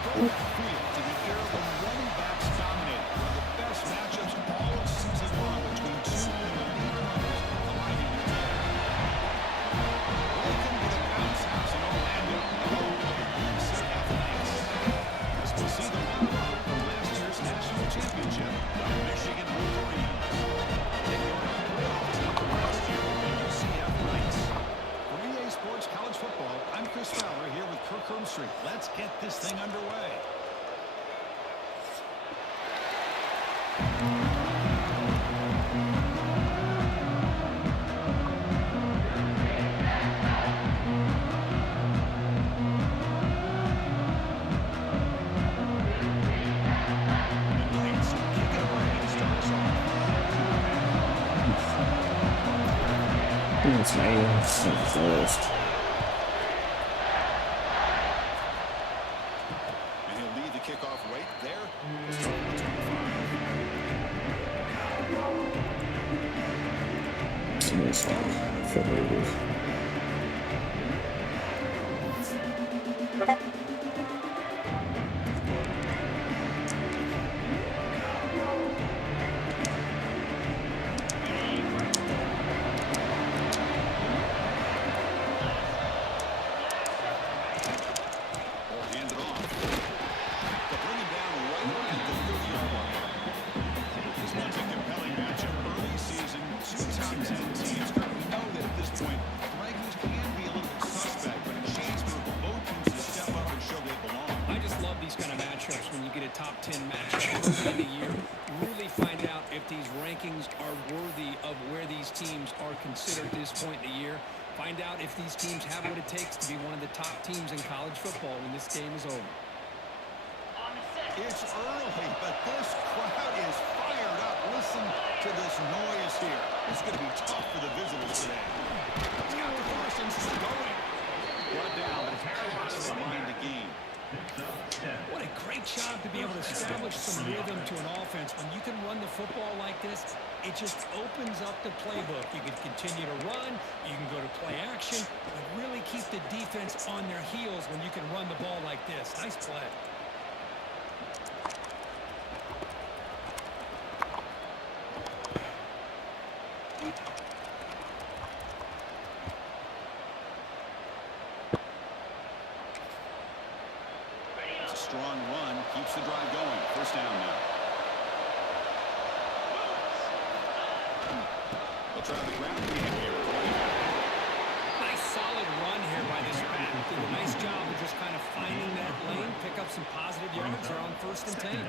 Go back field to the era when running backs dominated. One of the best matchups all season long between two elite runners colliding in the air. Welcome to the bounce house in Orlando. Home of the UCF Knights. As we see the runner-up from last year's national championship, the Michigan Wolverines. They were a playoff team last year, the UCF Knights. For EA Sports College Football, I'm Chris Fowler here with Kirk Herbstreit. Let's get this thing underway. It's me. First. And he'll lead the kickoff right there. It's fine. For me. Top 10 matchups in the year. Really find out if these rankings are worthy of where these teams are considered at this point in the year. Find out if these teams have what it takes to be one of the top teams in college football when this game is over. It's early, but this crowd is fired up. Listen to this noise here. It's going to be tough for the visitors today. He's got the first and still going. Brought down, but it's a line to gain. What a great job to be able to establish some rhythm to an offense. When you can run the football like this, it just opens up the playbook. You can continue to run, you can go to play action, and really keep the defense on their heels when you can run the ball like this. Nice play. Strong run keeps the drive going. First down now. They'll try the ground game here. Nice solid run here by this back. Did a nice job of just kind of finding that lane, pick up some positive yards. They're on 1st and 10.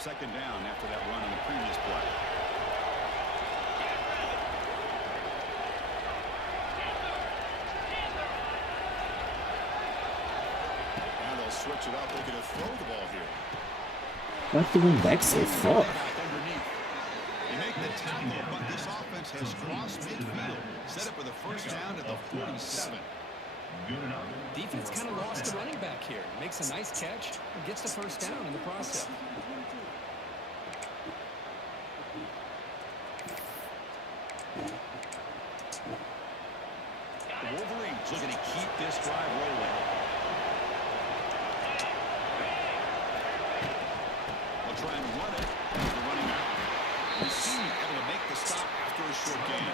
Second down after that run on the previous play. Now they'll switch it up. They're going to throw the ball here. Why are they going back so far? They make the tackle, but this offense has crossed midfield. Set up for the first down at the 47. Defense kind of lost the running back here. Makes a nice catch and gets the first down in the process. The Wolverines looking to keep this drive rolling. They'll try and run it. The running back. Receive, able to make the stop after a short gain.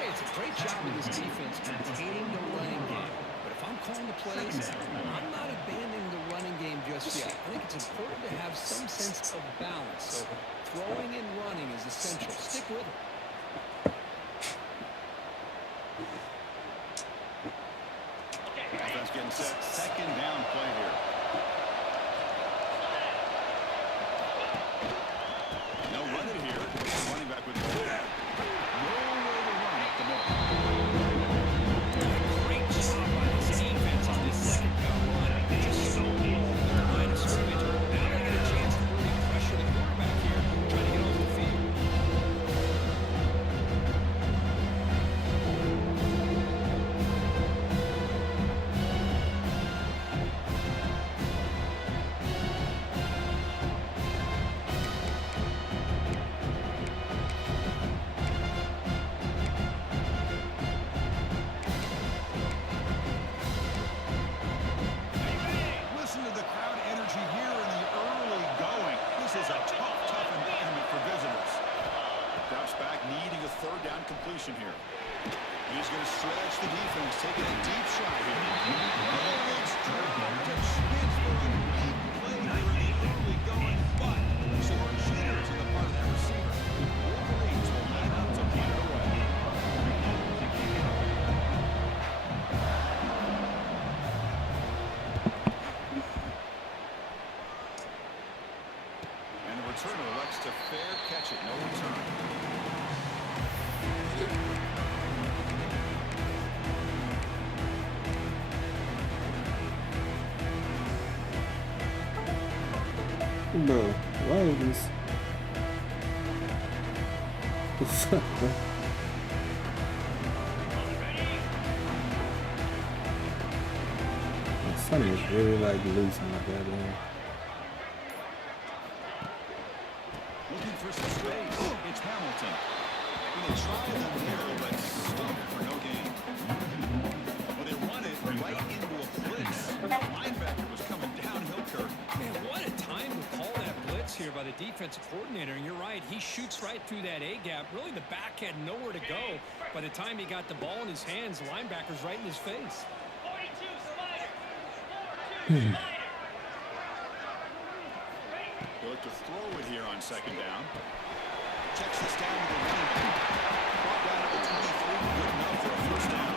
Hey, it's a great job of this defense containing the running game. But if I'm calling the plays, I'm not abandoning the running game just yet. I think it's important to have some sense of balance. So throwing and running is essential. Stick with it. Offense getting set. Second down play here. No running here. Running back with the ball. Nowhere to run at the moment. Great job by this defense on this second down run. Just so low at the line of scrimmage. Now they get a chance to really pressure the quarterback here, trying to get over the field. Listen to the crowd energy here in the early going. This is a tough environment for visitors. Drops back, needing a third down completion here. He's going to stretch the defense, taking a deep shot here. Oh, it's turned to Schmitz for a big play here in the early going, but some jitters on the part of that receiver. Wolverines will line up to punt it away. And the returner elects to fair catch it, no return. Bro, why is this? The fuck, bro? My son is really like losing my goddamn. Looking for some space. It's Hamilton. And they try them there, but stuck for no gain. Well, they run it right into a blitz. The linebacker was coming downhill, Kirk. Man, what a time to call that blitz here by the defensive coordinator. And you're right, he shoots right through that A-gap. Really, the back had nowhere to go. By the time he got the ball in his hands, the linebacker's right in his face. They'll look to throw it here on second down. Checks this down to the running back. Brought down at the 23, good enough for a first down.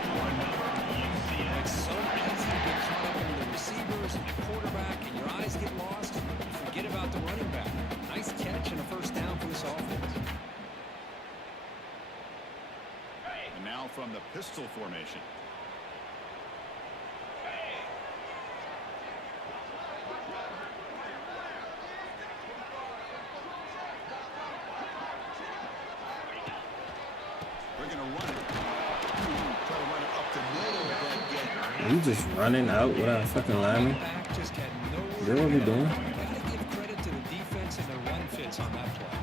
It's so easy to get caught up in the receivers and the quarterback, and your eyes get lost. You forget about the running back. Nice catch and a first down for this offense. And now from the pistol formation. They're going to run it. Try to run it up the middle, but get Are you just running out without a fucking lineman? Back just had Is nowhere that what to we go. doing? Gotta give credit to the defense and their run fits on that play.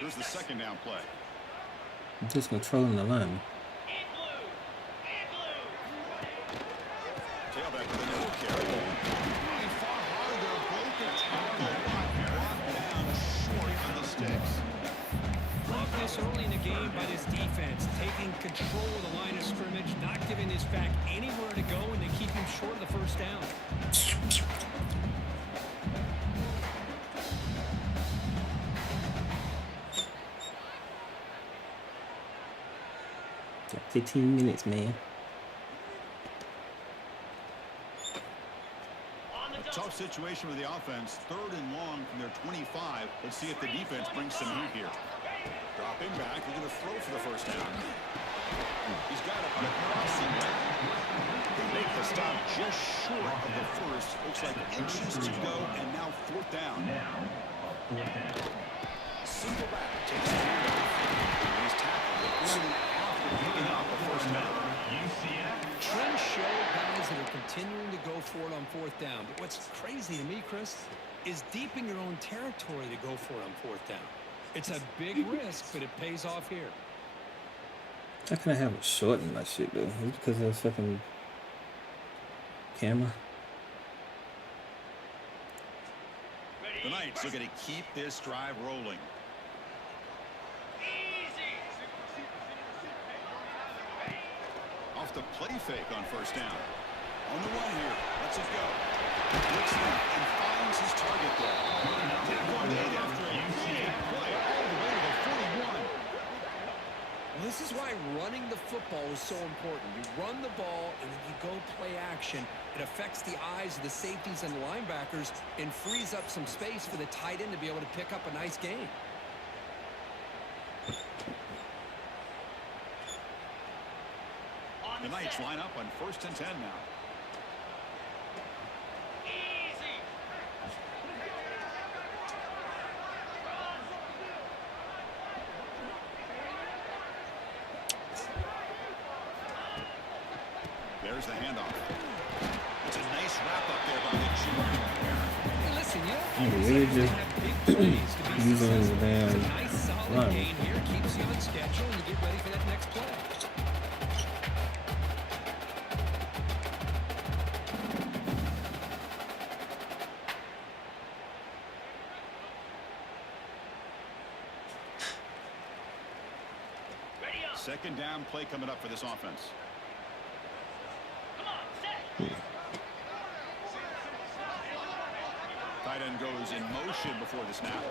Here's the second down play. I'm just controlling the lineman. Tailback with a no carry. He fought hard there, broke the tackle, but brought down short on the sticks. Love this early in the game by this defense, taking control of the line of scrimmage, not giving this back anywhere to go, and they keep him short of the first down. Got 15 minutes, man. Tough situation with the offense. 3rd and long from their 25. Let's see if the defense brings some heat here. Dropping back. They're going to throw for the first down. He's got it on a crossing. They make the stop just short of the first. Looks like inches to go, and now 4th down. Single back takes the handoff. And he's tackled only after picking off the first down. Trends show guys that are continuing to go for it on 4th down. But what's crazy to me, Chris, is deep in your own territory to go for it on 4th down. It's a big risk, but it pays off here. How can I have it short in my shit, though? Is it because of the fucking camera? The Knights are going to keep this drive rolling. Off the play fake on first down. On the run here. Let's it go. Looks left and finds his target there. Tackle made after a big play all the way to the 41. Well, this is why running the football is so important. You run the ball and then you go play action. It affects the eyes of the safeties and the linebackers and frees up some space for the tight end to be able to pick up a nice gain. The Knights line up on 1st and 10 now. There's the handoff. It's a nice wrap up there by the junior. Hey, listen, you I'm don't really always just have big plays to be using the successful. damn It's a nice solid line. gain here. Keeps you on schedule and you get ready for that next play. Second down play coming up for this offense. Tight end goes in motion before the snap.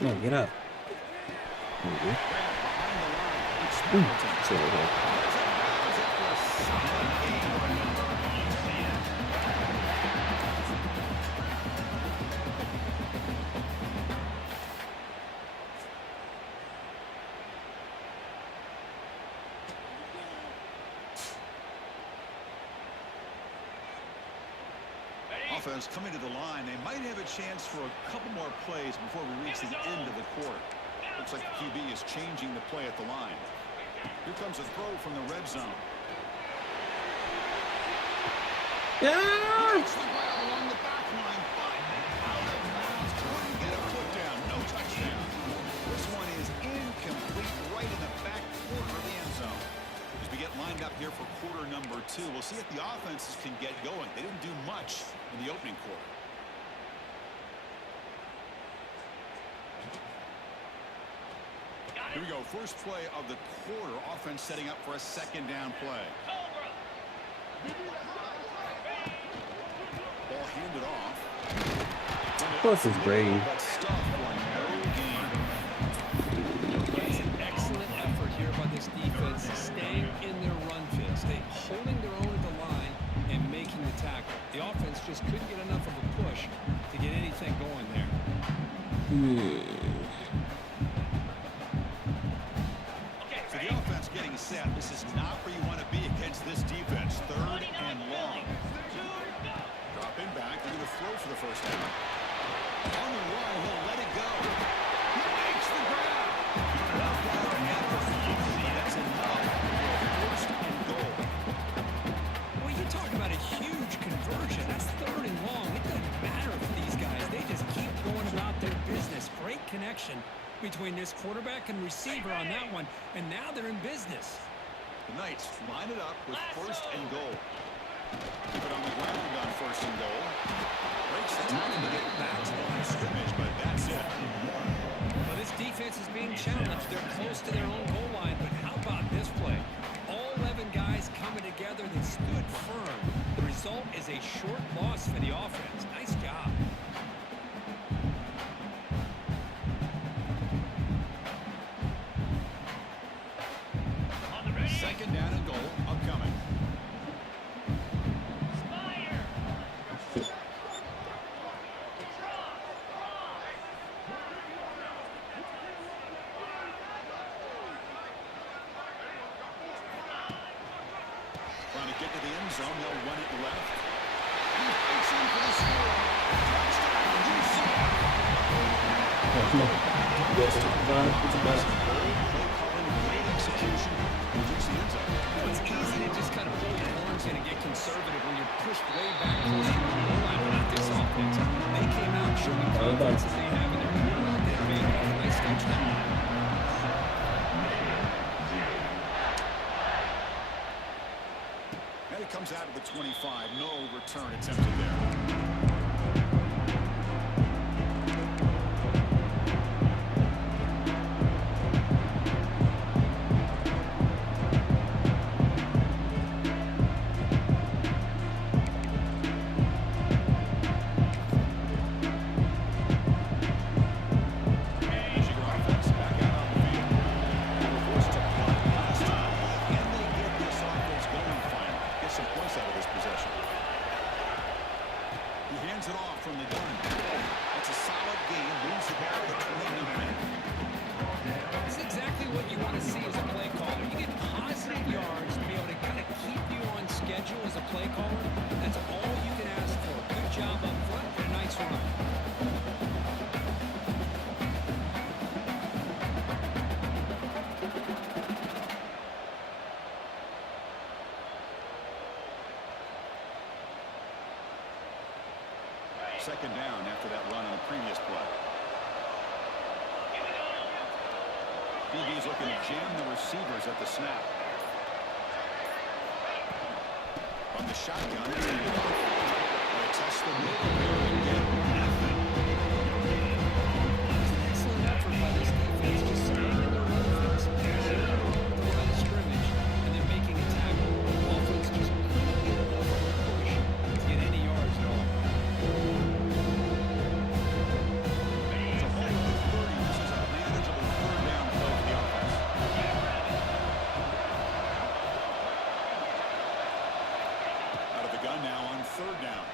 No, get out. Behind the line, it's Ooh, Hamilton. chill with that. After a solid gain. Offense coming to the line. They might have a chance for a couple more plays before we reach the end of the quarter. Looks like the QB is changing the play at the line. Here comes a throw from the red zone. Yeah! Gets the ball along the back line, but out of bounds. Couldn't get a foot down. No touchdown. This one is incomplete right in the back corner of the end zone. As we get lined up here for quarter number 2, we'll see if the offenses can get going. They didn't do much in the opening quarter. Here we go. First play of the quarter. Offense setting up for a second down play. Ball handed off. Of course it's brave. But stuff for no gain. It's an excellent effort here by this defense, staying in their run field, holding their own at the line and making the tackle. The offense just couldn't get enough of a push to get anything going there. So the offense getting set. This is not where you want to be against this defense. 3rd and long. Dropping back. They're going to throw for the first down. On the run, he'll let it go. He makes the grab. That's enough for 1st and goal. Well, you talk about a huge conversion. That's 3rd and long. It doesn't matter for these guys. They just keep going about their business. Great connection between this quarterback and receiver on that one, and now they're in business. The Knights line it up with 1st and goal. Keep it on the ground on 1st and goal. Breaks the tackle to get back to the line of scrimmage, but that's it. Well, this defense is being challenged. They're close to their own goal line, but how about this play? All 11 guys coming together. They stood firm. The result is a short loss for the offense. Nice job. Second down and goal upcoming. Trying to get to the end zone. They'll run it left. He's fixing for the score. Touchdown, Houston. Come on. Yes, it's a bad. Great execution. Reach the end zone. It's easy to just kind of pull your horns in and get conservative when you're pushed way back close to the goal line. But not this offense. They came out showing confidence that they have in their quarterback and made a nice touchdown. And it comes out of the 25. No return attempted there. Michigan offense back out on the field. They were forced to punt last time. Can they get this offense going finally? Get some points out of this possession. He hands it off from the gun. That's a solid gain. Moves the ball to 29. It's exactly what you want to see as a play caller. You get positive yards to be able to kind of keep you on schedule as a play caller. That's all you can ask for. Good job up front and a nice run. Second down after that run on the previous play. DB's looking to jam the receivers at the snap. From the shotgun, they test the middle here and get nothing. It's an excellent effort by this defense, just staying in their offense, holding on to the line of scrimmage, and then making a tackle. Offense just couldn't get enough of a push to get any yards at all. It's a hold of the 30. This is a manageable third down play for the offense. Out of the gun now on third down.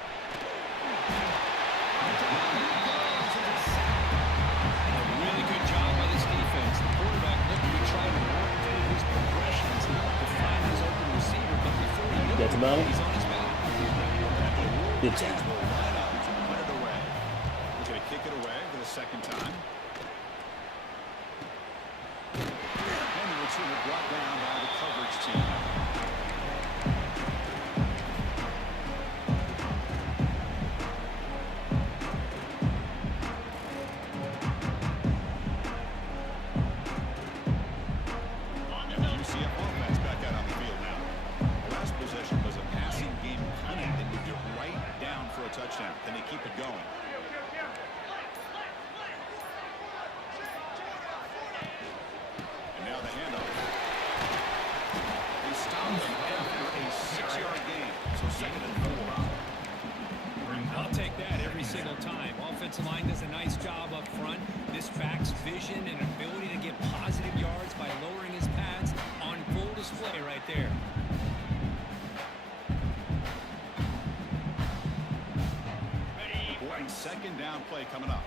A really good job by this defense. The quarterback looking to try to work through his progressions to find his open receiver, but before he knew That's about it. he's on his back. Good job. Will line up to put it away. He's going to kick it away for the second time. And the receiver brought down by the coverage team. UCF offense back out on the field now. The last possession was a passing game cunning that moved it right down for a touchdown. Can they keep it going? And now the handoff. They stopped them after a 6-yard gain. So second and 4. I'll take that every single time. Offensive line does a nice job up front. This back's vision and ability to get positive yards by lowering his pads on full display right there. Important second down play coming up.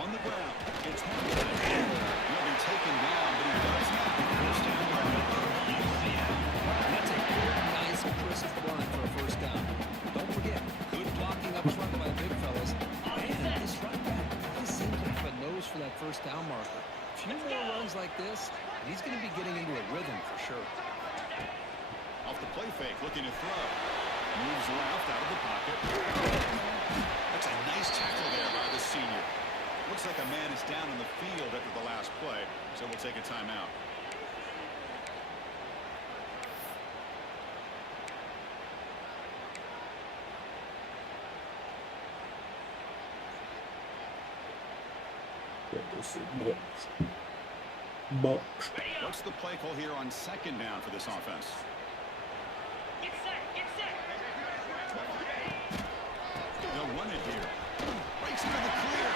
On the ground, it's Hamilton. He'll be taken down, but he does have the first down. That's a good, nice, crisp run for a first down. Don't forget, good blocking up front by the big fellas. And this run back, he seems to have a nose for that first down marker. A few more runs like this, and he's going to be getting into a rhythm for sure. Off the play fake, looking to throw. Moves left out of the pocket. That's a nice tackle there by the senior. Looks like a man is down on the field after the last play, so we'll take a timeout. What's the play call here on second down for this offense? Get set, get set. They'll run it here. Breaks into the clear.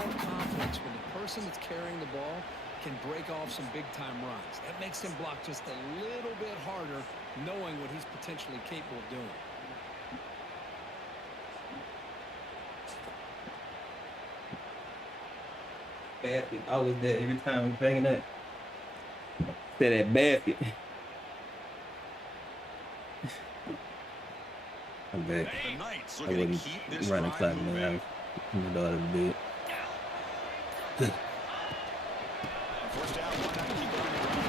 more confidence when the person that's carrying the ball can break off some big-time runs. That makes him block just a little bit harder, knowing what he's potentially capable of doing. Basket. I was there every time we banging that. Say that basket. I'm back. The Knights I looking to wasn't keep this running drive clock, moving. man. My daughter did. First down, why not keep it on the run?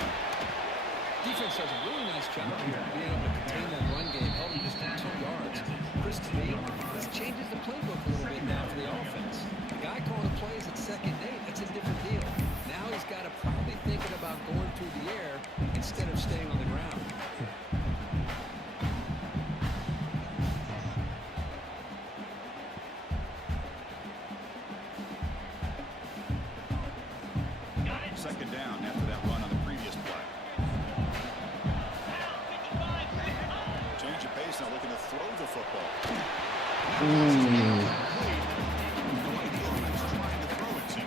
Defense does a really nice job here of being able to contain that run game, held him just to 2 yards. Chris, to me, this changes the playbook a little bit now for the offense. The guy calling the plays at 2nd and 8, that's a different deal. Now he's got to probably thinking about going through the air instead of staying on the ground. Second down after that run on the previous play. Change of pace, now looking to throw the football. Trying to throw it to.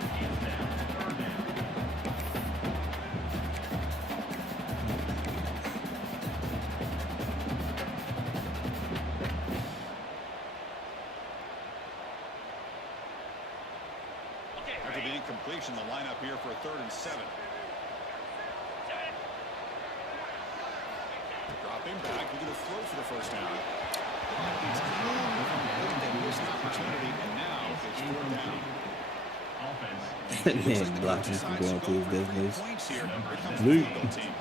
After the incompletion, the lineup here for a 3rd and 7. Dropping back, looking to throw for the first down. He's they missed an opportunity, and now it's 4th down. Man, blocking from going through his business. Points here. Here comes the field goal team.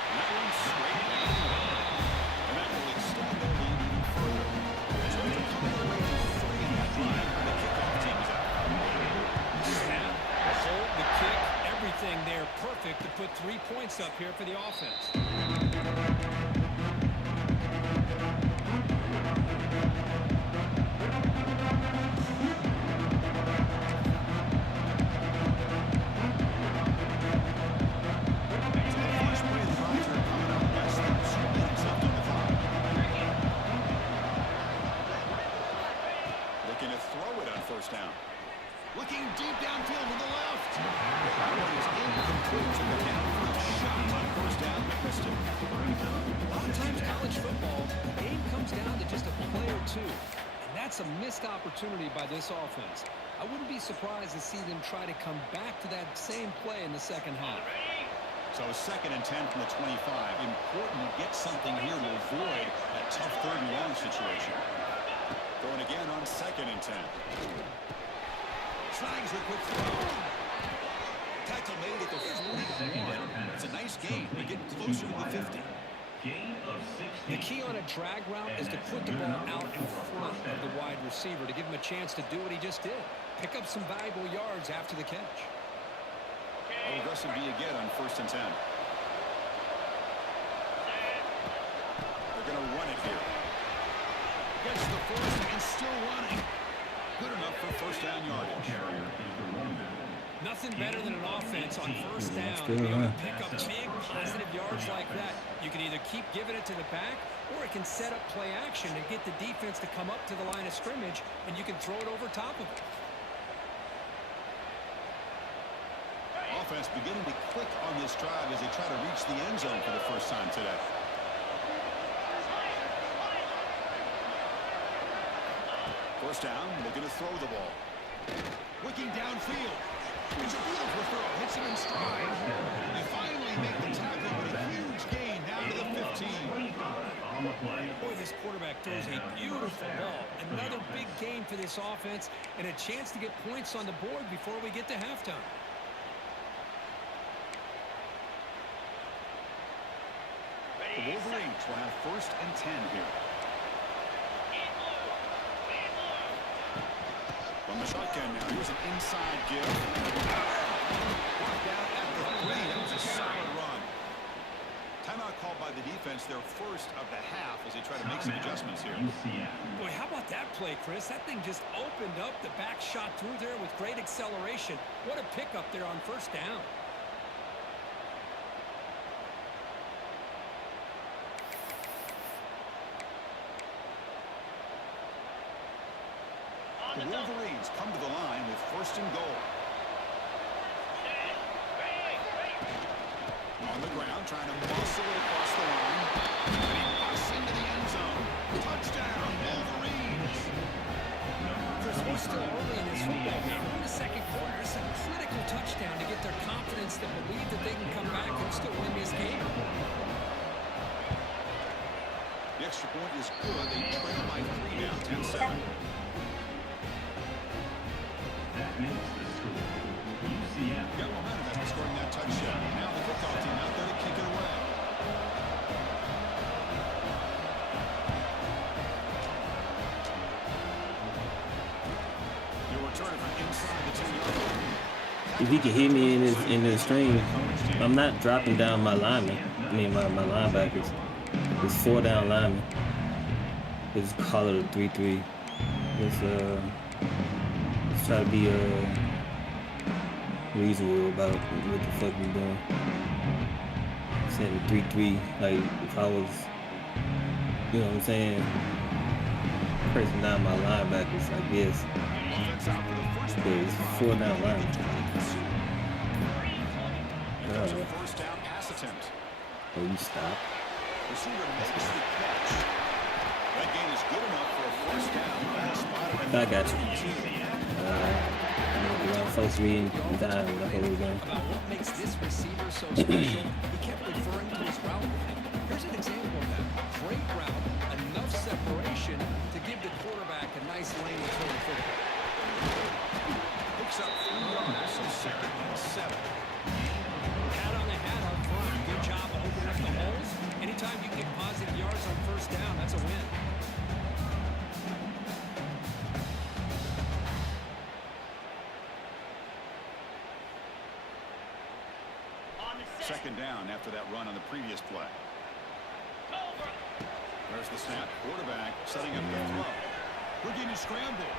And that one's straight down the line. And that will extend their lead even further. So they're coming away with 3 in that drive. The kickoff team is out. Snap, the hold, the kick, everything there perfect to put 3 points up here for the offense. First play of the drive here coming up less than 2 minutes left on the clock. Looking to throw it on first down. Looking deep downfield to the left. That one is incomplete to the downfield shot on first down. Missed it. A lot of times college football, the game comes down to just a play or two. And that's a missed opportunity by this offense. I wouldn't be surprised to see them try to come back to that same play in the second half. So 2nd and 10 from the 25. Important to get something here to avoid that tough 3rd and long situation. Going again on 2nd and 10. Slides a quick throw. Tackle made at the 41. It's a nice gain. They get closer to the 50. The key on a drag route is to put the ball out in front of the wide receiver to give him a chance to do what he just did. Pick up some valuable yards after the catch. How aggressive do you get on 1st and 10? They're going to run it here. Gets the first and still running. Good enough for first down yardage. Nothing better than an offense on first down to be able to pick up big positive yards like that. You can either keep giving it to the back, or it can set up play action and get the defense to come up to the line of scrimmage, and you can throw it over top of it. Offense beginning to click on this drive as they try to reach the end zone for the first time today. First down, looking to throw the ball. Looking downfield. It's a beautiful throw. Hits him in stride. They finally make the tackle, but a huge gain down to the 15. Boy, this quarterback throws a beautiful ball. Another big gain for this offense and a chance to get points on the board before we get to halftime. The Wolverines will have 1st and 10 here. From the shotgun now, here's an inside give. Brought down at the 3. That was a solid run. Timeout called by the defense, their first of the half, as they try to make some adjustments here. Boy, how about that play, Chris? That thing just opened up. The back shot through there with great acceleration. What a pickup there on first down. The Wolverines come to the line with first and goal. On the ground, trying to muscle it across the line. And he busts into the end zone. Touchdown, Wolverines. Chris, we're still early in this football game. We're in the second quarter. It's a critical touchdown to get their confidence to believe that they can come back and still win this game. The extra point is good. They trail by 3 now, 10-7. That makes the score. UCF. Got momentum after scoring that touchdown. Now the kickoff team out there to kick it away. Your return from inside the 10-yard line. If he can hit me in the stream, I'm not dropping down my linemen. I mean my linebackers. It's 4 down linemen. Let's call it a 3-3. Let's try to be reasonable about what the fuck we doing. Saying 3-3, like if I was, you know what I'm saying, pressing down my linebackers, I guess. But it's 4 down linemen. First down pass attempt. Oh, you stop. Receiver makes the catch. That gain is good enough for a first down. I got you. Folks reading down the whole game. About what makes this receiver so special, he kept referring to his route. Here's an example of that. Great route, enough separation to give the quarterback a nice lane to throw the football. Picks up 3 yards, so 2nd and 7. Pat on the hat up front. Good job of opening up the holes. Anytime you get positive yards on first down, that's a win. Second down after that run on the previous play. There's the snap. Quarterback setting up the throw. Virginia scramble.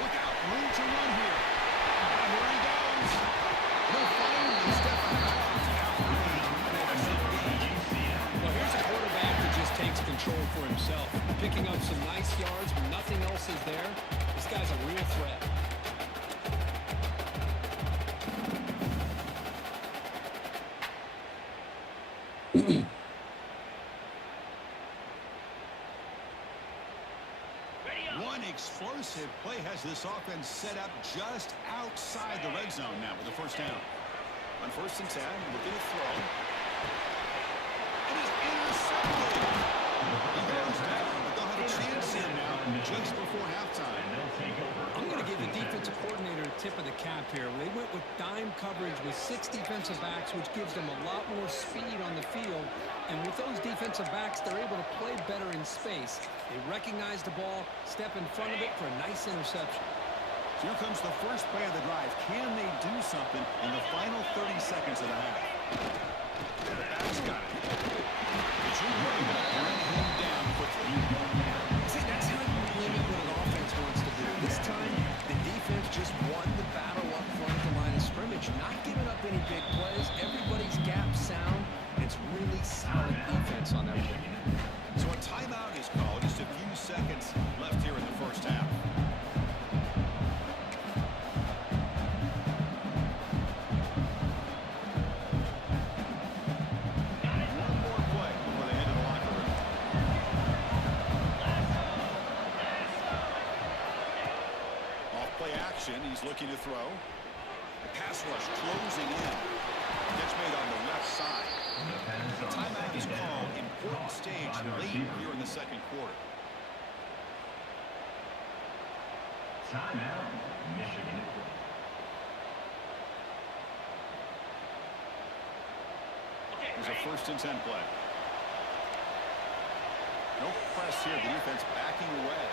Look out. Room to run here. And here he goes. He'll finally step out. Well, here's a quarterback that just takes control for himself. Picking up some nice yards when nothing else is there. This guy's a real threat. One explosive play has this offense set up just outside the red zone now with the first down. On 1st and 10, looking to throw. It is intercepted. He goes down, but they'll have a chance here now just before halftime. I'm going to give the defensive coordinator a tip of the cap here. They went with dime coverage with 6 defensive backs, which gives them a lot more speed on the field. And with those defensive backs, they're able to play better in space. They recognize the ball, step in front of it for a nice interception. Here comes the first play of the drive. Can they do something in the final 30 seconds of the half? And the back's got it. It's your running back running him down quickly. See, that's how you limit what an offense wants to do. This time, the defense just won the battle up front at the line of scrimmage, not giving up any big plays. Everybody's gap sound. It's really solid defense on that play. So a timeout is called. Just a few seconds left here in the first half. One more play before they head to the locker room. Off play action. He's looking to throw. The pass rush closing in. Catch made on the left side. The timeout is called. Important stage late here in the second quarter. Timeout, Michigan. There's a 1st and 10 play. No press here. The defense backing away.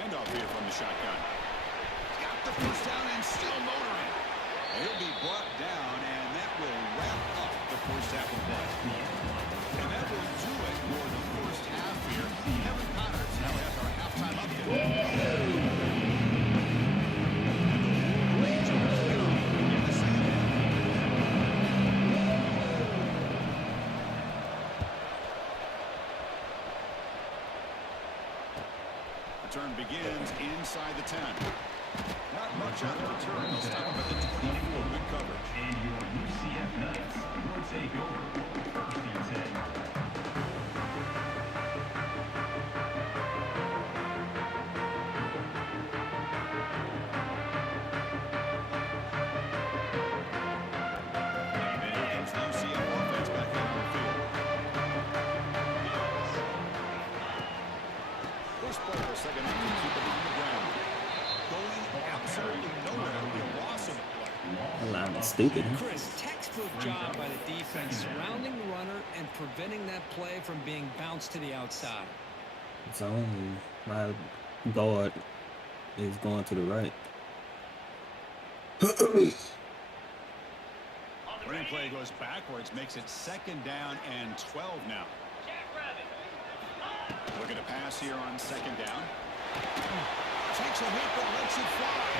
Handoff here from the shotgun. Got the first down and still motoring. He'll be brought down, and that will wrap up the first half of play. And that will do it for the first half here. Kevin Connors now has our halftime update. return begins inside the 10. Not much on the return. They'll stop him at the 24. Good coverage. And your UCF Knights will take over. First and 10. It's the UCF offense back out on the field. First play of the second half to keep it on the ground. Going absolutely nowhere. It'll be a loss of the play. That line is stupid. Chris, textbook job by the defense, surrounding the runner and preventing that play from being bounced to the outside. Zone. My guard is going to the right. Running play goes backwards, makes it second down and 12 now. Looking to pass here on second down. Takes a hit but lets it fly.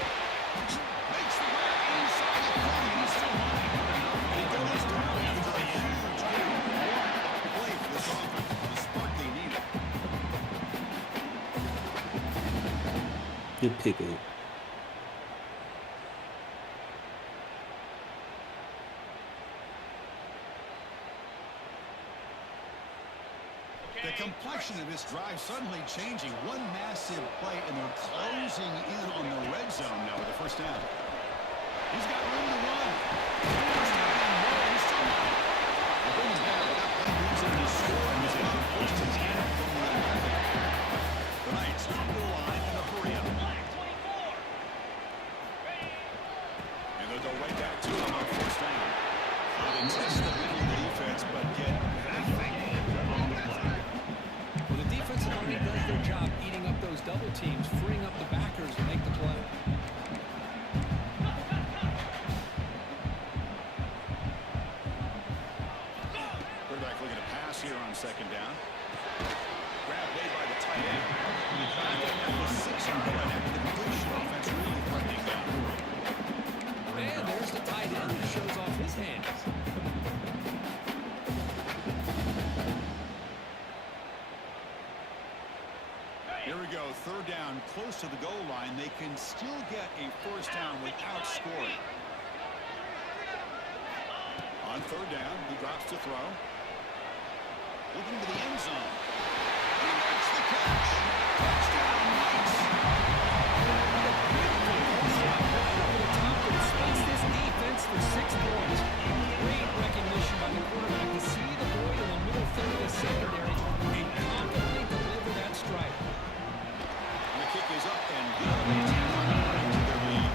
Makes the grab inside the 30. He's still running. And he goes down after a huge gain. Play for this offense. The spark they needed. Good pick up. The complexion of this drive suddenly changing. One massive play, and they're closing in on the red zone now with the first down. He's got room to run. He's taking more. He's still not. The bringing back that play moves him to score, and he's got first and 10 from the 11. The Knights come to the line in a hurry up. And they'll go right back to him on first down. They test the middle of the defense, but get nothing. Well, the defensive line does their job eating up those double teams, freeing up the backers to make the play. Quarterback looking to pass here on second down. Grab made by the tight end. Back at the 6-yard line after the completion. Offense really threatening now. And there's the tight end that shows off his hands. Here we go, third down, close to the goal line. They can still get a first down without scoring. On third down, he drops to throw. Looking to the end zone. He makes the catch. Touchdown, Knights. Space this defense for 6 points. Great recognition by the quarterback to see the void in the middle third of the secondary and confidently deliver that strike. And the kick is up and good. Right to their lead.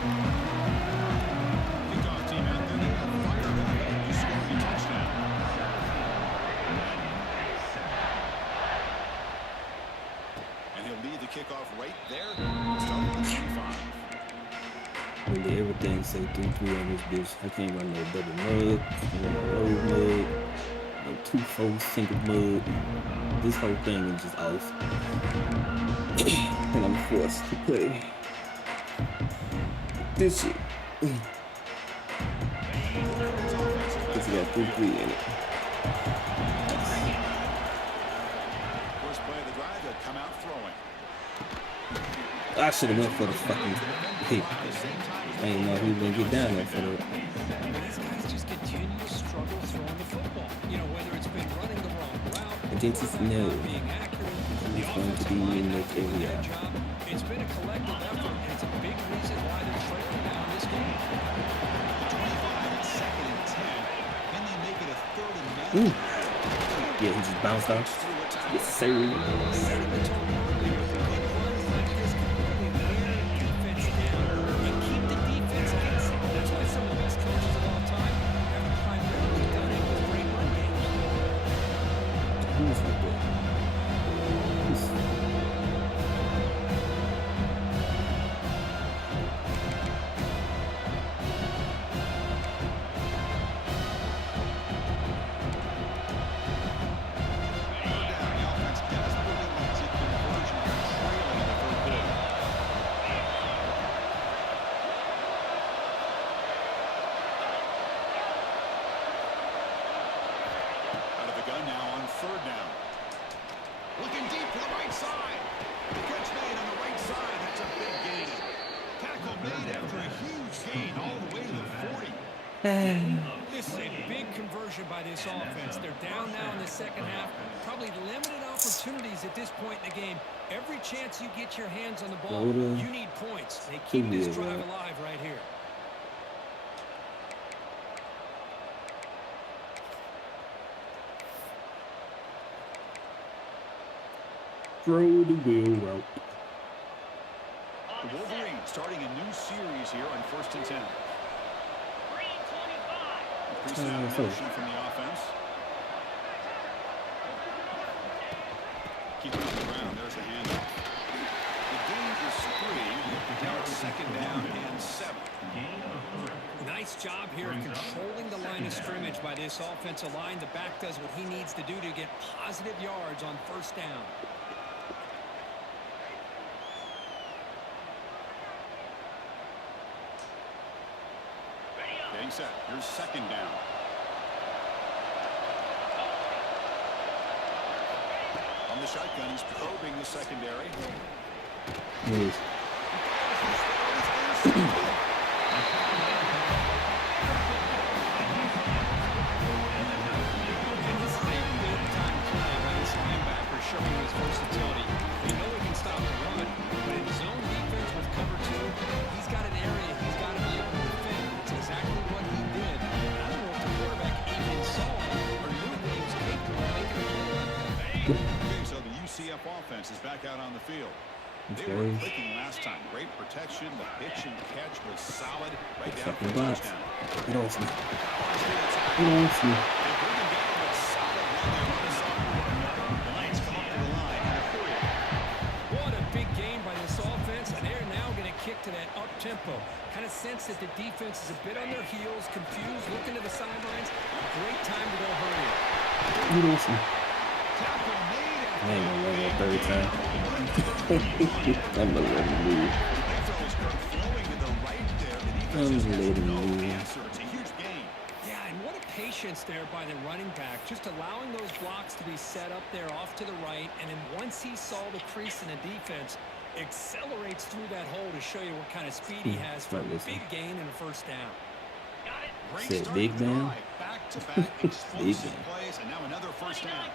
Kickoff team out there. They got fired up to score a touchdown. And he'll lead the kickoff right there. Start with the 25. Really everything say 3-3 on this bitch. I can't run no double mug, no road mug, no 2-4 single mug. This whole thing is just off. And I'm forced to play this shit. Cause it got 3-3 in it. First play of the drive, they'll come out throwing. I should have went for the fucking pick. I didn't know he was gonna get down there for the. These guys just continue to struggle throwing the football. You know, whether it's been running the wrong route, I think it's no. being accurate, He's going to be in this area. job. It's been a collective effort, and it's a big reason why they're trailing down this game. 25 and second and 10. Can they make it a third and 9? Ooh. Yeah, he just bounced off. Yes, sir. Setting the tone early with a big run like this can really wear the defense down and keep the defense guessing. That's why some of the best coaches of all time have primarily done it with great run games. Who's with that? Out of the gun now on third down. Looking deep to the right side. The catch made on the right inside. That's a big gain. Tackle made after a huge gain all the way to the 40. This is a big conversion by this offense. They're down now in the second half. Probably limited opportunities at this point in the game. Every chance you get your hands on the ball, you need points. They keep this drive alive right here. Throw the wheel route. The Wolverines starting a new series here on 1st and 10. Pre-snap motion from the offense. Keep it on the ground. There's the handoff. The gain is 3. Now it's 2nd down and 7. Nice job here of controlling the line of scrimmage by this offensive line. The back does what he needs to do to get positive yards on 1st down. Getting set. Here's 2nd down. On the shotgun, he's probing the secondary. Yes. Showing his versatility. We know he can stop the run, but in zone defense with cover 2, he's got an area he's got to be able to defend. It's exactly what he did. And I don't know if the quarterback even saw him or knew that he was capable of making a play like that. Okay, so the UCF offense is back out on the field. They were clicking last time. Great protection. The pitch and catch was solid. Right down for the touchdown. Get off me. Get off me. They bring him down with a solid run there on the side. The Lions come up to the line in a period. What a big game by this offense, and they're now going to kick to that up-tempo. Kind of sense that the defense is a bit on their heels, confused, looking to the sidelines. A great time to go hurry it. Get off me. Tackle made I ain't gonna run that 3rd time. I'm gonna let him move. Playfellow's flowing to the right there. The defense I'm has letting no move. answer. It's a huge gain. Yeah, and what a patience there by the running back, just allowing those blocks to be set up there off to the right, and then once he saw the crease in the defense, accelerates through that hole to show you what kind of speed he has for a big gain and a 1st down. Great Said start big to the man. drive. Back-to-back explosive plays, and now another 1st down.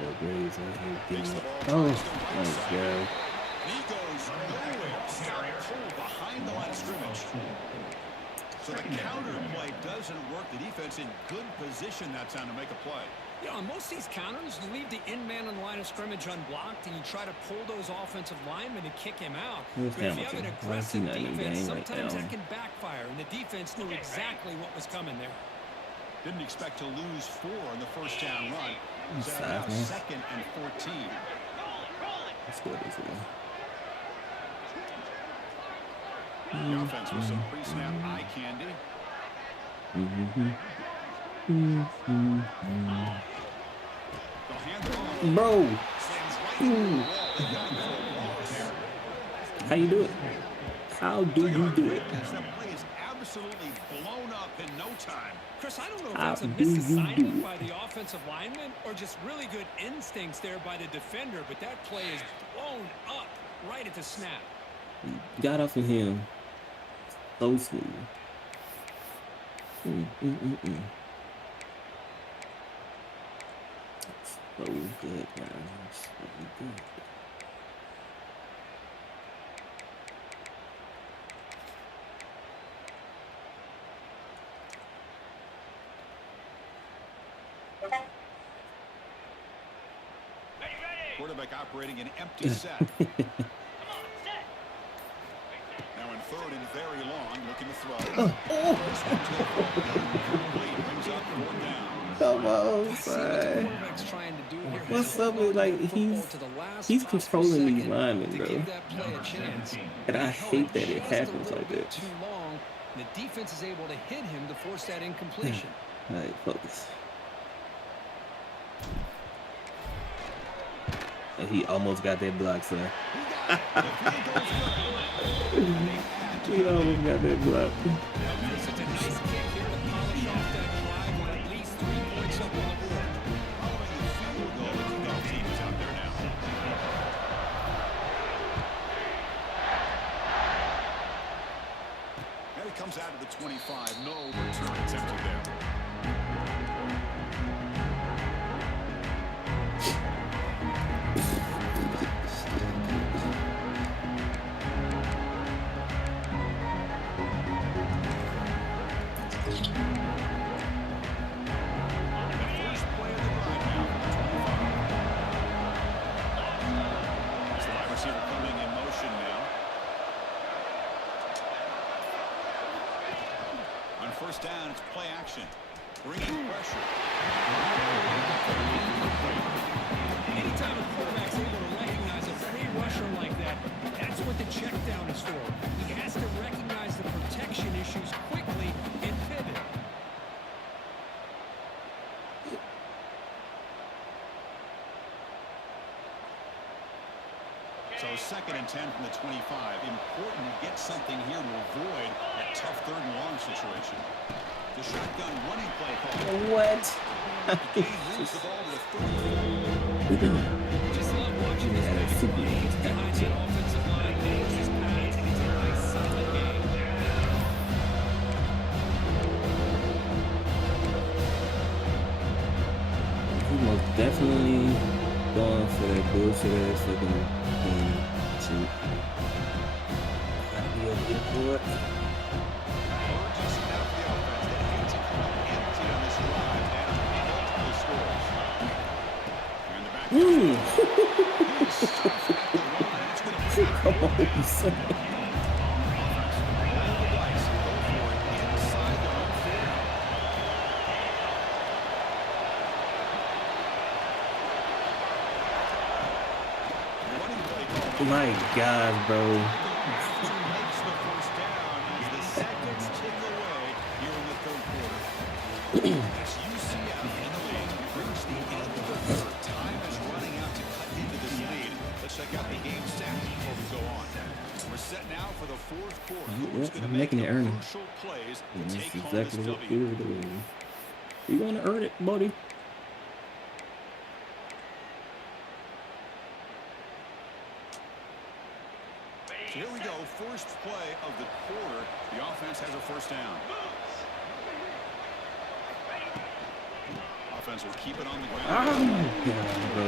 No grades, I hate Takes getting the it. ball Oh, towards the right nice side. guy. He goes nowhere. Stop pull behind the line of scrimmage. So the counter play doesn't work. The defense in good position that time to make a play. You know, on most of these counters, you leave the in man on the line of scrimmage unblocked, and you try to pull those offensive linemen to kick him out. Where's But if you have an Hamilton? Why is he aggressive not in the defense, game right sometimes now? that can backfire, and the defense knew exactly what was coming there. Didn't expect to lose 4 on the 1st down run. So Size, now man. 2nd and 14. Let's go this way. The offense with some pre-snap eye candy. They'll hand the ball. Bro, Slams right through the wall. They gotta go long there. how you do it? How do you do it? That play is absolutely blown up in no time. Chris, I don't know if How that's a do you do misassignment it? by the offensive lineman or just really good instincts there by the defender, but that play is blown up right at the snap. Got off of him so smooth. So good, man. So good. Quarterback operating an empty set. Now in 3rd and very long, looking to throw. This one to the ball. Wade brings up 4th down. Come on, See what the son. quarterback's trying to do here. What's He's up with, like, he's controlling these linemen, to bro. give that play a chance. And I hate that it Just a happens little like bit that. Too long. The defense is able to hit him to force that incompletion. Alright, focus. And he almost got that block, son. He almost got that block. It's a nice kick here to polish off that drive with at least 3 points up on the board. Following the field goal, the kickoff team is out there now. down. It's play action. Bringing pressure. Anytime a quarterback's able to recognize a free rusher like that, that's what the check down is for. He has to recognize the protection issues quickly and pivot. So 2nd and 10 from the 25. Important to get something here to avoid that tough 3rd and long situation. The shotgun running play call. What? He moves the ball to the 34. Just love watching this guy super behind that offensive line. Names his pads, and it's a nice solid game. He most definitely going for that bullshit ass looking thing. Shoot. Gotta be able to get for it. Urgency now for the offense. They need to come up empty on this drive down multiple scores. Here in the back. He's stuffed at the line. It's going to be Come on, son. roll the dice and go for it inside the home 40. Running play call. My God, bro. Makes the first down as the seconds tick away here in the 3rd quarter. It's UCF in the lead. Brings the end of the 3rd. Time is running out to cut into this lead. Let's check out the game stats before we go on. We're set now for the 4th quarter. Who's going to I'm make making the it earn. crucial plays And to that's take home this exactly what W? we're doing. You're gonna earn it, buddy. Here we go. First play of the quarter. The offense has a first down. Offense will keep it on the Oh ground. my God, bro.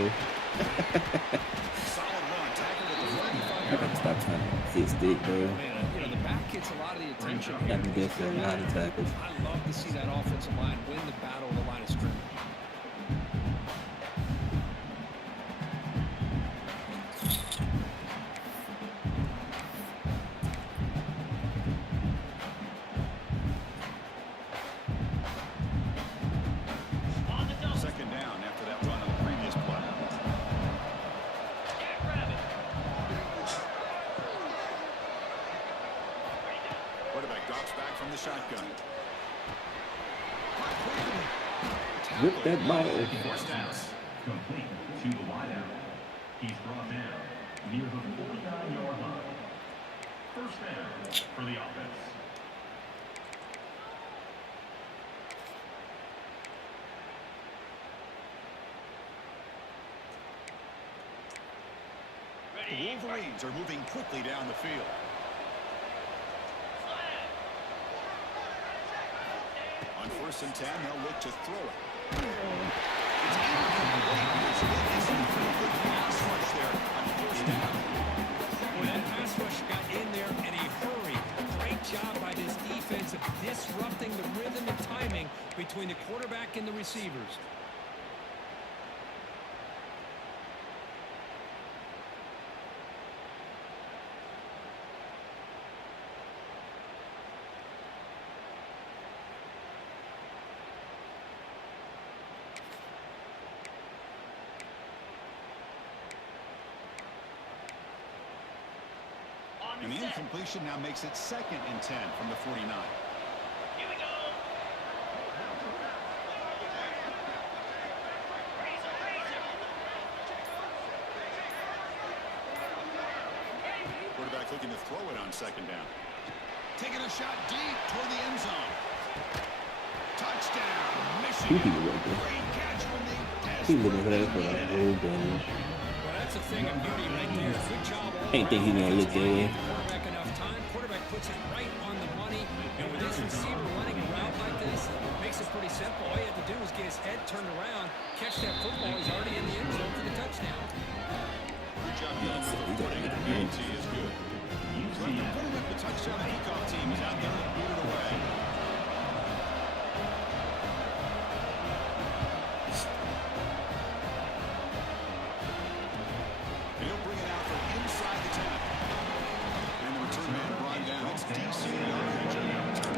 Solid run. Tackled at the 45. I gotta stop trying to hit stick, bro. Man, you know, the back gets a lot of the attention here. I've been good for a lot of tackles. I love to see that offensive line win the battle of the line of scrimmage. On the double. 2nd down after that run on the previous play. Jackrabbit. Quarterback drops back from the shotgun. Rip that ball. First down. Complete to the wideout. He's brought down near the 49-yard line. First down for the offense. The Wolverines are moving quickly down the field. On 1st and 10, they'll look to throw it. It's incomplete. There's a pretty good pass rush there on 1st down. When that pass rush got in there in a hurry, great job by this defense of disrupting the rhythm and timing between the quarterback and the receivers. And the incompletion now makes it 2nd and 10 from the 49. Here we go. Razor, razor. Quarterback looking to throw it on 2nd down. Taking a shot deep toward the end zone. Touchdown, He be Michigan. right there. Great catch when they He looking for that for desperately the needed it. whole game. Well, that's a thing of beauty right there. Good job. Ain't think he's gonna look that way. Quarterback enough time. Quarterback puts it right on the money. And with this receiver running a route like this, makes it pretty simple. All you have to do is get his head turned around, catch that football. He's already in the end zone for the touchdown. Good job dealing with the footing. The PAT is good. The touchdown kickoff team is out there to boot it away. And he'll bring it out from inside the 10. And the return man brought down. It's DC on the return.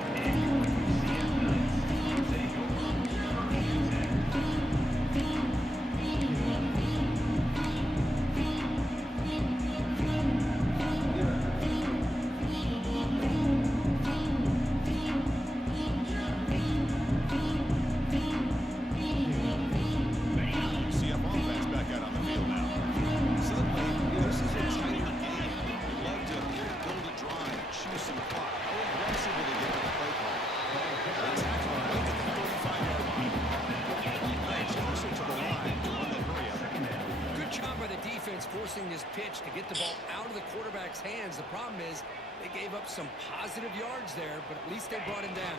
forcing this pitch to get the ball out of the quarterback's hands. The problem is they gave up some positive yards there, but at least they brought him down.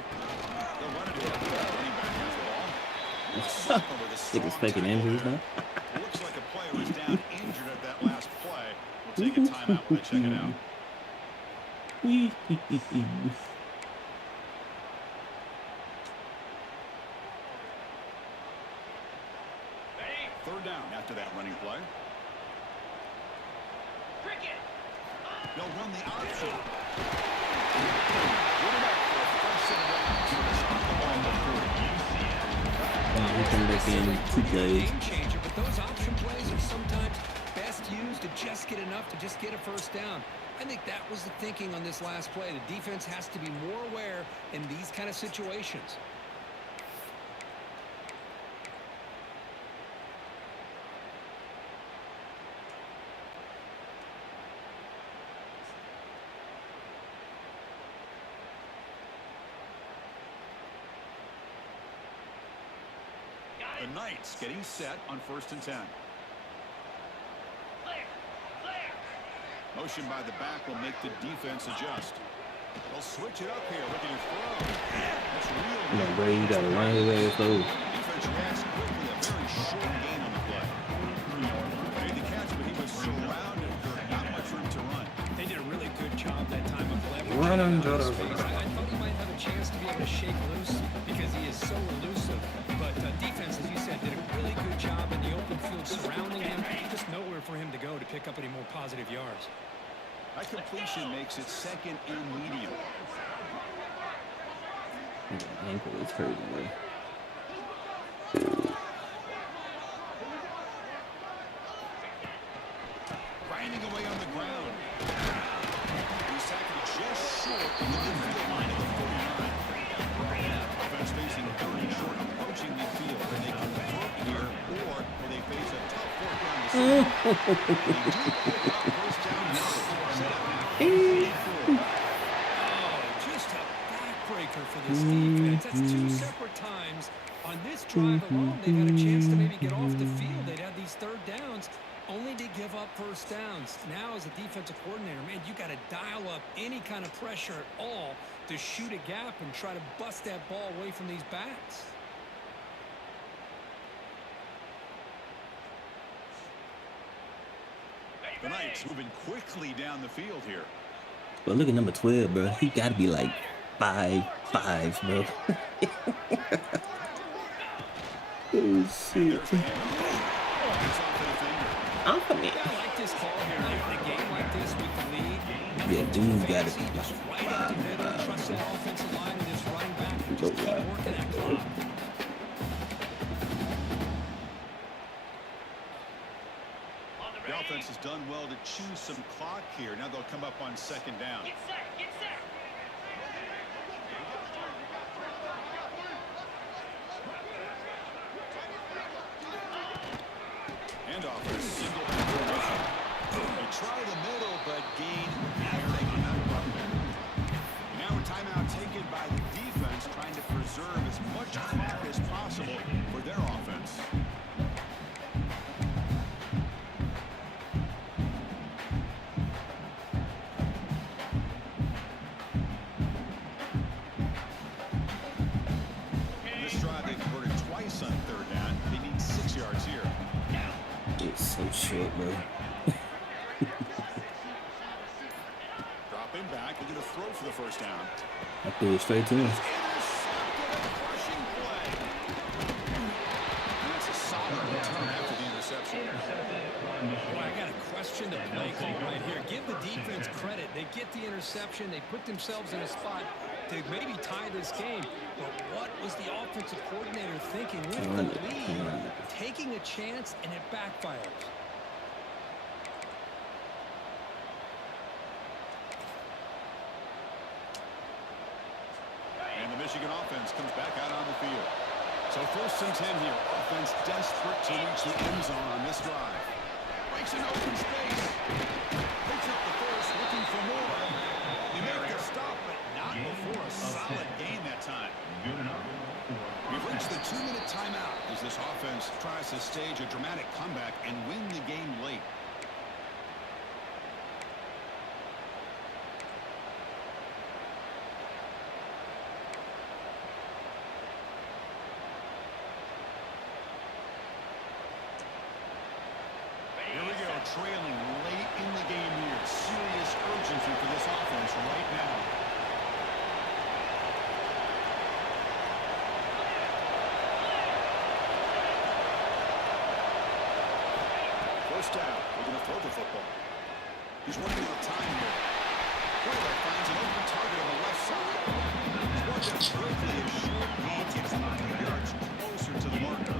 They'll run it here. Running back has the ball. Second with a Think it's strong faking tackle injuries there. now. Looks like a player was down injured at that last play. We'll take a timeout when they check it out. Ready? Third down after that running play. Cricket. They'll run the option. Run it up for a first set of downs. Stop the ball before. He can make in 2 plays. Game changer, but those option plays are sometimes best used to just get enough to just get a first down. I think that was the thinking on this last play. The defense has to be more aware in these kind of situations. The Knights getting set on 1st and 10. Clear. Clear. Motion by the back will make the defense adjust. They'll switch it up here, looking to throw. That's real. Come on, Bray, you gotta run his ass over. Defense reacts quickly. A very short gain on the play. Made the catch, but he was surrounded. Not much room to run. They did a really good job that time of leveraging Run out under of the- space. I thought he might have a chance to be able to shake loose because he is so elusive. But defense, as you said, did a really good job in the open field surrounding him. Just nowhere for him to go to pick up any more positive yards. That completion makes it 2nd and medium. My ankle is hurting, bro. Grinding away on the ground. He's tackled just short of the midfield line of the 49. Offense facing 30 short, approaching midfield. Can they convert here, or will they face a tough 4th down decision? They do pick up 1st down now. Set up now. Oh, just a backbreaker for this defense. That's 2 separate times. On this drive alone, they've had a chance to maybe get off the field. They'd had these 3rd downs, only to give up 1st downs. Now, as a defensive coordinator, man, you got to dial up any kind of pressure at all to shoot a gap and try to bust that ball away from these backs. The Knights moving quickly down the field here. But look at number 12, bro. He gotta be like 5'5", bro. Oh, shit. I'm coming. I like this call here. Like, in a game like this with the lead, Yeah, dude gotta be just right up the middle, trust that offensive line and this running back and Go just keep wide. working that clock. On the The ready. offense has done well to choose some clock here. Now they'll come up on 2nd down. Get set. Get set. Handoff for a single back formation. They try the middle, but gain after they come out of it. Now a timeout taken by the defense, trying to preserve as much clock as possible for their offense. In this drive, they converted twice on 3rd down. They need 6 yards here. It's so short, bro. Dropping back, they're going to throw for the 1st down. I threw it straight to him. Intercepted, a crushing play. And that's a solid return after the interception. Boy, I got to question the play call right here. Give the defense credit. They get the interception. They put themselves in a spot to maybe tie this game. But what was the offensive coordinator thinking with the lead? Taking a chance, and it backfires. And the Michigan offense comes back out on the field. So 1st and 10 here. Offense desperate to reach the end zone on this drive. Breaks an open space. Picks up the first, looking for more. They make the stop, but not before a solid gain that time. Good enough. We've reached the 2-minute timeout as this offense tries to stage a dramatic comeback and win the game late. trailing late in the game here. Serious urgency for this offense right now. First down. We're going to throw the football. He's running out of time here. Quarterback finds an open target on the left side. He's worked out quickly and short gain gets 5 yards closer to the marker.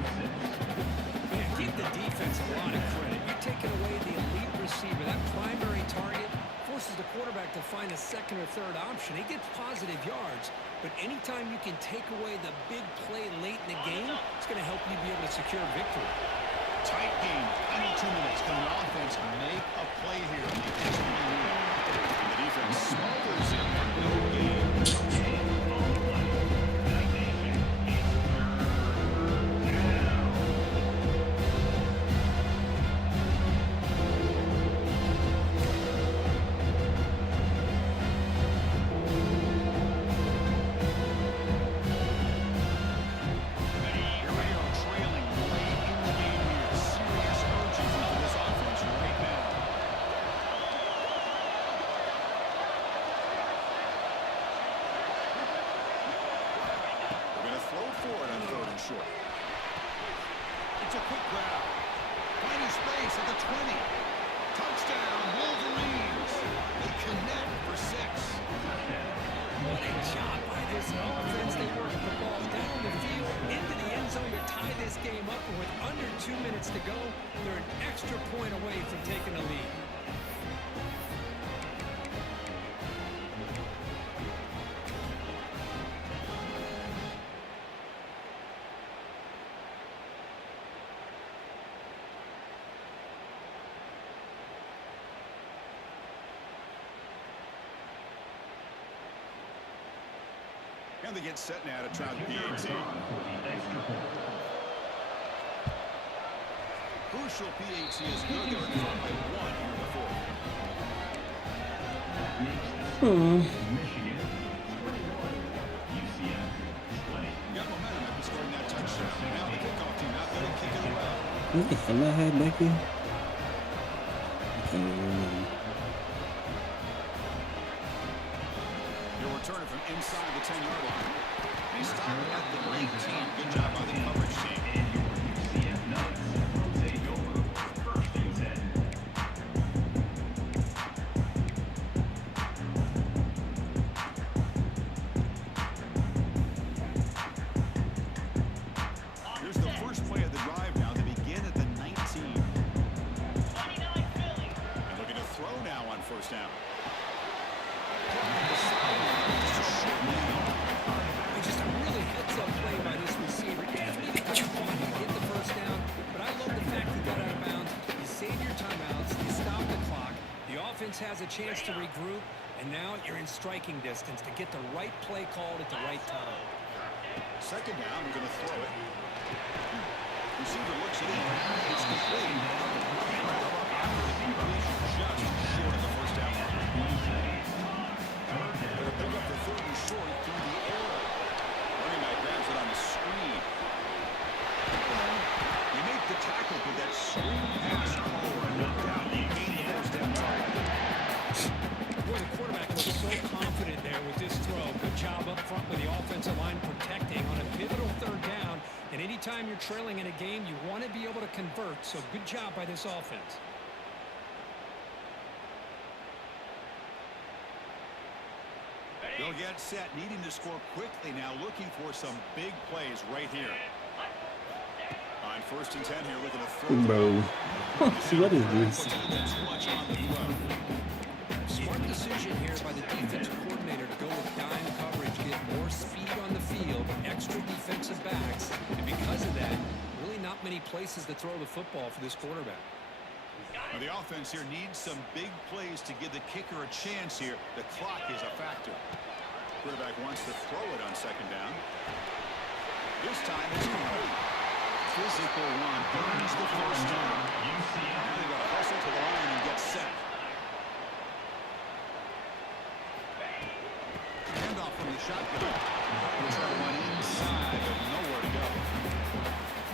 Man, give the defense a lot of credit. You're taking away the elite receiver. That primary target forces the quarterback to find a second or third option. He gets positive yards, but anytime you can take away the big play late in the game, it's going to help you be able to secure victory. Tight game. Final 2 minutes. Can the offense make a play here? And the defense smothers him for no gain. Short. It's a quick grab. Finding space at the 20. Touchdown, Wolverines. They connect for 6. What a job by this offense. They work the ball down the field into the end zone to tie this game up. And with under 2 minutes to go, they're an extra point away from taking a lead. And they get set now to try the PAT. Crucial PAT is good. They're in front by 1 here in the fourth. Michigan 21, UCF 20. Got momentum after scoring that touchdown. Now the kickoff team out there to kick it around. Am I had back here? I can't even remember. They're returning from inside the 10-yard line. He stopped at the 19. Good job by the coverage team. And your UCF Nuggets will take over first and 10. Here's the first play of the drive now. They begin at the 19. 29 Philly. And looking to throw now on first down. Just a really heads-up play by this receiver. You just need to catch the ball and get the first down. But I love the fact he got out of bounds. You save your timeouts. You stop the clock. The offense has a chance to regroup. And now you're in striking distance to get the right play called at the right time. Second down, we're going to throw it. Receiver looks it in. It's complete. Just short of the first down line. They'll pick up the third and short through the air. Running back grabs it on the screen. They make the tackle with that screen pass forward. Look down. They gain the first down target. Boy, the quarterback looks so confident there with this throw. Good job up front with the offensive line protecting on a pivotal third down. And anytime you're trailing in a game, you want to be able to convert. So good job by this offense. They'll get set, needing to score quickly now, looking for some big plays right here. On first and 10 here, looking to throw. Bro. See, what is this? Smart decision here by the defensive coordinator to go with dime coverage, get more speed on the field, extra defensive backs, and because of that, really not many places to throw the football for this quarterback. Now the offense here needs some big plays to give the kicker a chance here. The clock is a factor. Quarterback wants to throw it on second down. This time it's complete. Physical one burns the first down. Now they've got to hustle to the line and get set. Handoff from the shotgun. We'll try to run inside, but nowhere to go.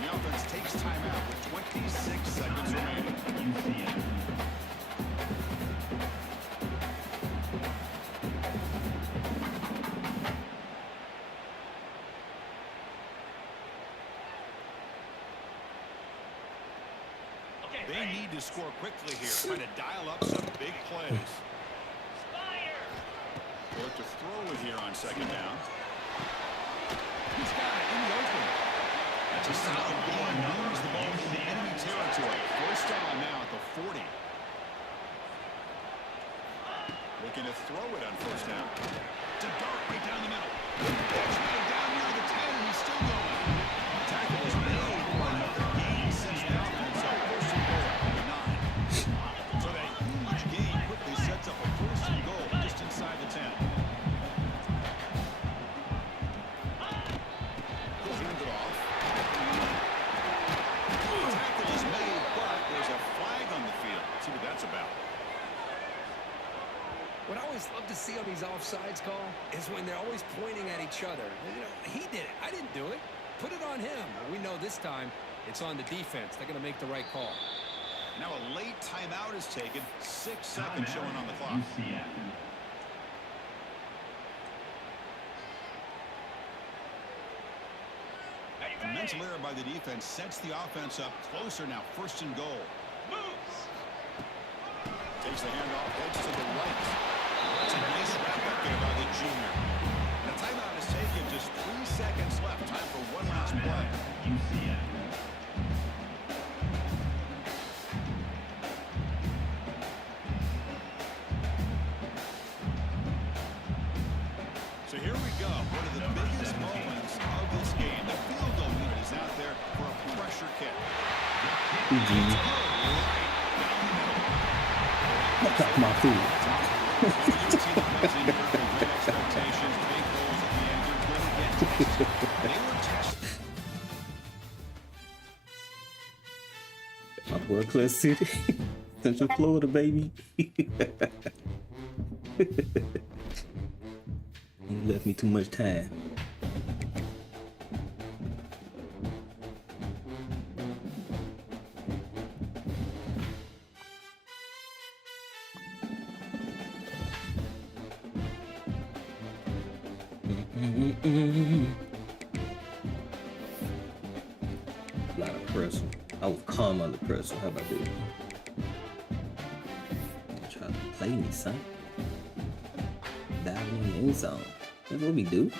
The offense takes timeout with 26 seconds remaining. They need to score quickly here, trying to dial up some big plays. Fire! They look to throw it here on second down. He's got it in the open. That's a solid gain. Moves the ball into enemy territory. First down now at the 40. Looking to throw it on first down. To dart right down the middle. That's right down near the 10, and he's still going. Tackle is made for another gain. Sets the offense up first and goal at the 9. So that huge gain quickly sets up a first and goal just inside the 10. He'll hand it off. Tackle is made, but there's a flag on the field. Let's see what that's about. What I always love to see on these offsides call is when they're always pointing at each other. You know, he did it. I didn't do it. Put it on him. Well, we know this time it's on the defense. They're going to make the right call. Now a late timeout is taken. 6 seconds showing on the clock. UCF. Are you A ready? mental error by the defense sets the offense up closer now. First and goal. Moves! Takes the handoff, heads to the right. That's a nice wrap up there by the junior. And the timeout is taken. Just 3 seconds left. Time for one last play. UCF. So here we go. One of the biggest moments of this game. The field goal unit is out there for a pressure kick. GG. Right down the middle. Fuck off my food. My boy Cliff City. Central Florida, baby. You left me too much time. A lot of pressure. I was calm under pressure. How about that? Try to play me, son. Diving in the end zone. That's what we do.